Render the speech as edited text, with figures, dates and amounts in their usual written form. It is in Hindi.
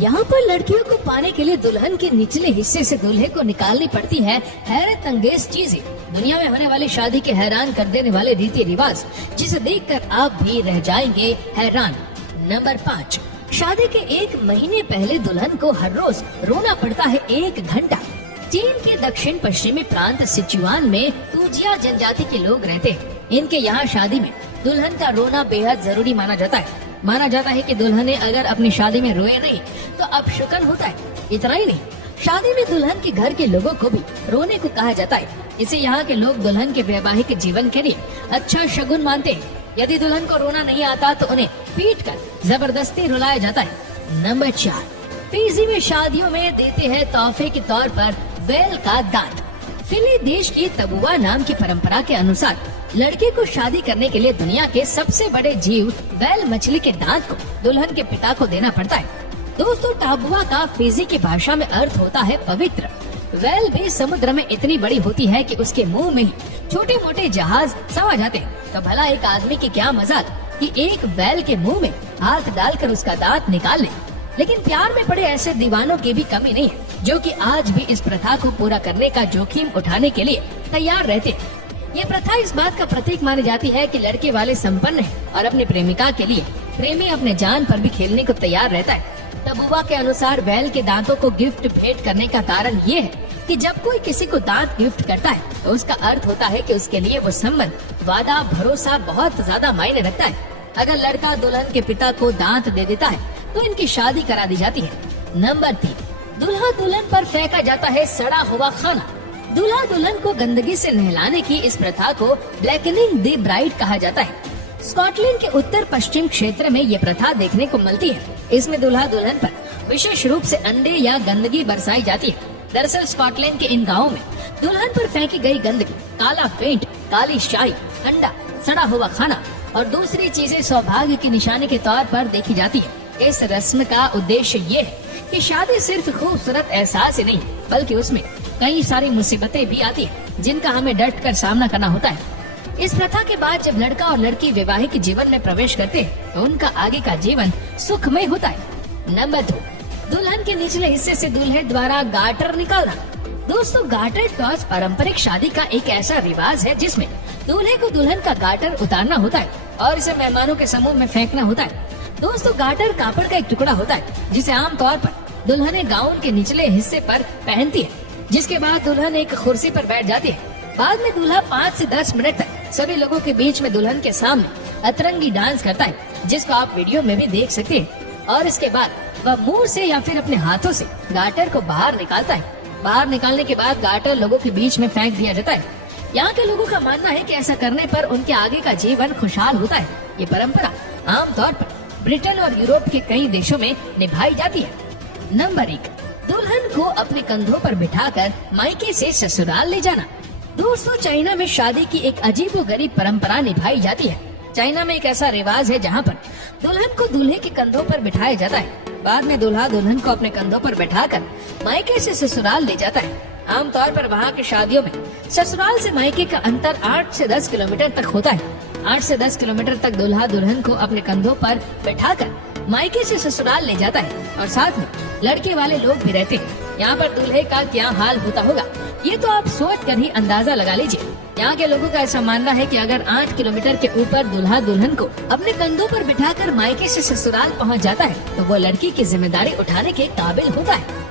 यहाँ पर लड़कियों को पाने के लिए दुल्हन के निचले हिस्से से दूल्हे को निकालनी पड़ती है हैरत अंगेज चीजें, दुनिया में होने वाली शादी के हैरान कर देने वाले रीति रिवाज, जिसे देखकर आप भी रह जाएंगे हैरान। नंबर 5, शादी के 1 महीने पहले दुल्हन को हर रोज रोना पड़ता है 1 घंटा। चीन के दक्षिण पश्चिमी प्रांत सिचुआन में तुजिया जनजाति के लोग रहते हैं। इनके यहाँ शादी में दुल्हन का रोना बेहद जरूरी माना जाता है। माना जाता है कि दुल्हने अगर अपनी शादी में रोए नहीं तो अपशुकन होता है। इतना ही नहीं, शादी में दुल्हन के घर के लोगों को भी रोने को कहा जाता है। इसे यहाँ के लोग दुल्हन के वैवाहिक जीवन के लिए अच्छा शगुन मानते हैं। यदि दुल्हन को रोना नहीं आता तो उन्हें पीट कर जबरदस्ती रुलाया जाता है। नंबर 4, फिजी में शादियों में देते हैं तोहफे के तौर पर बैल का दांत। फिली देश की तबुआ नाम की परंपरा के अनुसार लड़के को शादी करने के लिए दुनिया के सबसे बड़े जीव बैल मछली के दांत को दुल्हन के पिता को देना पड़ता है। दोस्तों, टाबुआ का फिजी की भाषा में अर्थ होता है पवित्र। बैल भी समुद्र में इतनी बड़ी होती है कि उसके मुंह में ही छोटे मोटे जहाज समा जाते हैं। तो भला एक आदमी की क्या मजाल कि एक बैल के मुंह में हाथ डालकर उसका दांत निकाल ले। लेकिन प्यार में पड़े ऐसे दीवानों की भी कमी नहीं है, जो कि आज भी इस प्रथा को पूरा करने का जोखिम उठाने के लिए तैयार रहते हैं। ये प्रथा इस बात का प्रतीक मानी जाती है कि लड़के वाले संपन्न हैं और अपनी प्रेमिका के लिए प्रेमी अपने जान पर भी खेलने को तैयार रहता है। तबुआ के अनुसार बैल के दांतों को गिफ्ट भेंट करने का कारण ये है कि जब कोई किसी को दांत गिफ्ट करता है तो उसका अर्थ होता है कि उसके लिए वो संबंध, वादा, भरोसा बहुत ज्यादा मायने रखता है। अगर लड़का दुल्हन के पिता को दांत दे देता है तो इनकी शादी करा दी जाती है। नंबर 3, दूल्हा दुल्हन पर फेंका जाता है सड़ा हुआ खाना। दूल्हा दुल्हन को गंदगी से नहलाने की इस प्रथा को ब्लैकनिंग द ब्राइड कहा जाता है। स्कॉटलैंड के उत्तर पश्चिम क्षेत्र में ये प्रथा देखने को मिलती है। इसमें दूल्हा दुल्हन पर विशेष रूप से अंडे या गंदगी बरसाई जाती है। दरअसल स्कॉटलैंड के इन गाँव में दुल्हन पर फेंकी गई गंदगी, काला पेंट, काली शाही, अंडा, सड़ा हुआ खाना और दूसरी चीजें सौभाग्य की निशानी के तौर पर देखी जाती है। इस रस्म का उद्देश्य ये है कि शादी सिर्फ खूबसूरत एहसास ही नहीं, बल्कि उसमें कई सारी मुसीबतें भी आती हैं, जिनका हमें डट कर सामना करना होता है। इस प्रथा के बाद जब लड़का और लड़की वैवाहिक जीवन में प्रवेश करते हैं तो उनका आगे का जीवन सुखमय होता है। नंबर 2, दुल्हन के निचले हिस्से से दूल्हे द्वारा गाटर निकालना। दोस्तों, गाटर टॉस पारंपरिक शादी का एक ऐसा रिवाज है जिसमें दूल्हे को दुल्हन का गाटर उतारना होता है और इसे मेहमानों के समूह में फेंकना होता है। दोस्तों, गाटर कापड़ का एक टुकड़ा होता है जिसे आमतौर पर दुल्हने गाउन के निचले हिस्से पर पहनती है, जिसके बाद दुल्हन एक कुर्सी पर बैठ जाती है। बाद में दूल्हा 5 से 10 मिनट तक सभी लोगों के बीच में दुल्हन के सामने अतरंगी डांस करता है, जिसको आप वीडियो में भी देख सकते हैं। और इसके बाद वह मुंह से या फिर अपने हाथों से गाटर को बाहर निकालता है। बाहर निकालने के बाद गाटर लोगों के बीच में फेंक दिया जाता है। यहाँ के लोगों का मानना है कि ऐसा करने पर उनके आगे का जीवन खुशहाल होता है। ये परंपरा आमतौर पर ब्रिटेन और यूरोप के कई देशों में निभाई जाती है। नंबर 1, दुल्हन को अपने कंधों पर बिठाकर मायके से ससुराल ले जाना। दोस्तों, चाइना में शादी की एक अजीबोगरीब परंपरा निभाई जाती है। चाइना में एक ऐसा रिवाज है जहाँ पर दुल्हन को दूल्हे के कंधों पर बिठाया जाता है। बाद में दूल्हा दुल्हन को अपने कंधों पर बैठाकर मायके से ससुराल ले जाता है। आमतौर पर वहाँ की शादियों में ससुराल से मायके का अंतर 8 से 10 किलोमीटर तक होता है। 8 से 10 किलोमीटर तक दूल्हा दुल्हन को अपने कंधों पर बैठाकर मायके से ससुराल ले जाता है और साथ में लड़के वाले लोग भी रहते हैं। यहाँ पर दूल्हे का क्या हाल होता होगा, ये तो आप सोच कर ही अंदाजा लगा लीजिए। यहाँ के लोगों का ऐसा मानना है कि अगर 8 किलोमीटर के ऊपर दूल्हा दुल्हन को अपने कंधों पर बिठाकर मायके से ससुराल पहुँच जाता है तो वो लड़की की जिम्मेदारी उठाने के काबिल होता है।